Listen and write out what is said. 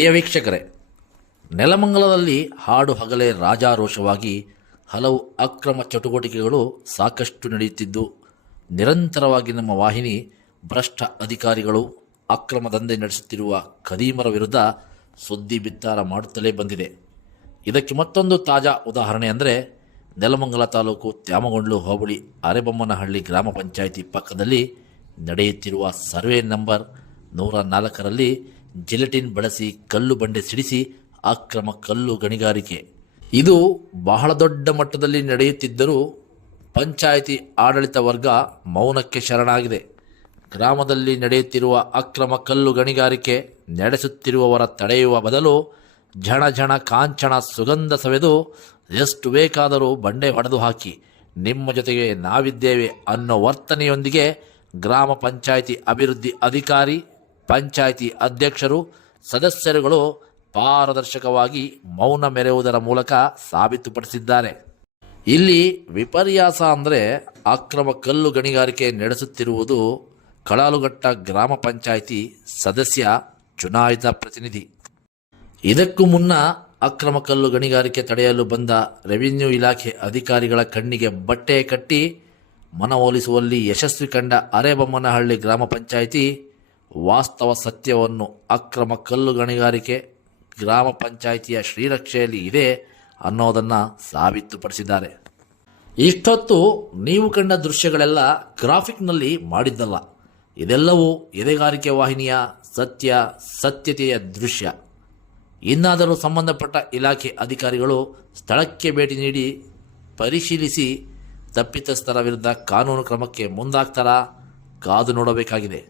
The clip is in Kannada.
ಪ್ರಿಯ ವೀಕ್ಷಕರೇ, ನೆಲಮಂಗಲದಲ್ಲಿ ಹಾಡು ಹಗಲೇ ರಾಜಾರೋಷವಾಗಿ ಹಲವು ಅಕ್ರಮ ಚಟುವಟಿಕೆಗಳು ಸಾಕಷ್ಟು ನಡೆಯುತ್ತಿದ್ದು, ನಿರಂತರವಾಗಿ ನಮ್ಮ ವಾಹಿನಿ ಭ್ರಷ್ಟ ಅಧಿಕಾರಿಗಳು ಅಕ್ರಮ ದಂಧೆ ನಡೆಸುತ್ತಿರುವ ಖದೀಮರ ವಿರುದ್ಧ ಸುದ್ದಿ ಬಿತ್ತಾರ ಮಾಡುತ್ತಲೇ ಬಂದಿದೆ. ಇದಕ್ಕೆ ಮತ್ತೊಂದು ತಾಜಾ ಉದಾಹರಣೆ ಅಂದರೆ ನೆಲಮಂಗಲ ತಾಲೂಕು ತ್ಯಾಮಗೊಂಡ್ಲು ಹೋಬಳಿ ಅರೆಬೊಮ್ಮನಹಳ್ಳಿ ಗ್ರಾಮ ಪಂಚಾಯಿತಿ ಪಕ್ಕದಲ್ಲಿ ನಡೆಯುತ್ತಿರುವ ಸರ್ವೆ ನಂಬರ್ 104ರಲ್ಲಿ ಜಿಲೆಟಿನ್ ಬಳಸಿ ಕಲ್ಲು ಬಂಡೆ ಸಿಡಿಸಿ ಅಕ್ರಮ ಕಲ್ಲು ಗಣಿಗಾರಿಕೆ. ಇದು ಬಹಳ ದೊಡ್ಡ ಮಟ್ಟದಲ್ಲಿ ನಡೆಯುತ್ತಿದ್ದರೂ ಪಂಚಾಯಿತಿ ಆಡಳಿತ ವರ್ಗ ಮೌನಕ್ಕೆ ಶರಣಾಗಿದೆ. ಗ್ರಾಮದಲ್ಲಿ ನಡೆಯುತ್ತಿರುವ ಅಕ್ರಮ ಕಲ್ಲು ಗಣಿಗಾರಿಕೆ ನಡೆಸುತ್ತಿರುವವರ ತಡೆಯುವ ಬದಲು ಝಣ ಝಣ ಕಾಂಚನ ಸುಗಂಧ ಸವೆದು ಎಷ್ಟು ಬೇಕಾದರೂ ಬಂಡೆ ಹೊಡೆದು ಹಾಕಿ ನಿಮ್ಮ ಜೊತೆಗೆ ನಾವಿದ್ದೇವೆ ಅನ್ನೋ ವರ್ತನೆಯೊಂದಿಗೆ ಗ್ರಾಮ ಪಂಚಾಯಿತಿ ಅಭಿವೃದ್ಧಿ ಅಧಿಕಾರಿ, ಪಂಚಾಯಿತಿ ಅಧ್ಯಕ್ಷರು, ಸದಸ್ಯರುಗಳು ಪಾರದರ್ಶಕವಾಗಿ ಮೌನ ಮೆರೆಯುವುದರ ಮೂಲಕ ಸಾಬೀತುಪಡಿಸಿದ್ದಾರೆ. ಇಲ್ಲಿ ವಿಪರ್ಯಾಸ ಅಂದರೆ ಅಕ್ರಮ ಕಲ್ಲು ಗಣಿಗಾರಿಕೆ ನಡೆಸುತ್ತಿರುವುದು ಕಳಾಲುಘಟ್ಟ ಗ್ರಾಮ ಪಂಚಾಯಿತಿ ಸದಸ್ಯ, ಚುನಾಯಿತ ಪ್ರತಿನಿಧಿ. ಇದಕ್ಕೂ ಮುನ್ನ ಅಕ್ರಮ ಕಲ್ಲು ಗಣಿಗಾರಿಕೆ ತಡೆಯಲು ಬಂದ ರೆವಿನ್ಯೂ ಇಲಾಖೆ ಅಧಿಕಾರಿಗಳ ಕಣ್ಣಿಗೆ ಬಟ್ಟೆ ಕಟ್ಟಿ ಮನವೊಲಿಸುವಲ್ಲಿ ಯಶಸ್ವಿ ಕಂಡ ಅರೆಬೊಮ್ಮನಹಳ್ಳಿ ಗ್ರಾಮ ಪಂಚಾಯಿತಿ ವಾಸ್ತವ ಸತ್ಯವನ್ನು ಅಕ್ರಮ ಕಲ್ಲು ಗಣಿಗಾರಿಕೆ ಗ್ರಾಮ ಪಂಚಾಯಿತಿಯ ಶ್ರೀರಕ್ಷೆಯಲ್ಲಿ ಇದೆ ಅನ್ನೋದನ್ನು ಸಾಬೀತುಪಡಿಸಿದ್ದಾರೆ. ಇಷ್ಟೊತ್ತು ನೀವು ಕಂಡ ದೃಶ್ಯಗಳೆಲ್ಲ ಗ್ರಾಫಿಕ್ನಲ್ಲಿ ಮಾಡಿದ್ದಲ್ಲ. ಇದೆಲ್ಲವೂ ಎದೆಗಾರಿಕೆ ವಾಹಿನಿಯ ಸತ್ಯತೆಯ ದೃಶ್ಯ. ಇನ್ನಾದರೂ ಸಂಬಂಧಪಟ್ಟ ಇಲಾಖೆ ಅಧಿಕಾರಿಗಳು ಸ್ಥಳಕ್ಕೆ ಭೇಟಿ ನೀಡಿ ಪರಿಶೀಲಿಸಿ ತಪ್ಪಿತಸ್ಥರ ವಿರುದ್ಧ ಕಾನೂನು ಕ್ರಮಕ್ಕೆ ಮುಂದಾಗ್ತಾರಾ? ಕಾದು ನೋಡಬೇಕಾಗಿದೆ.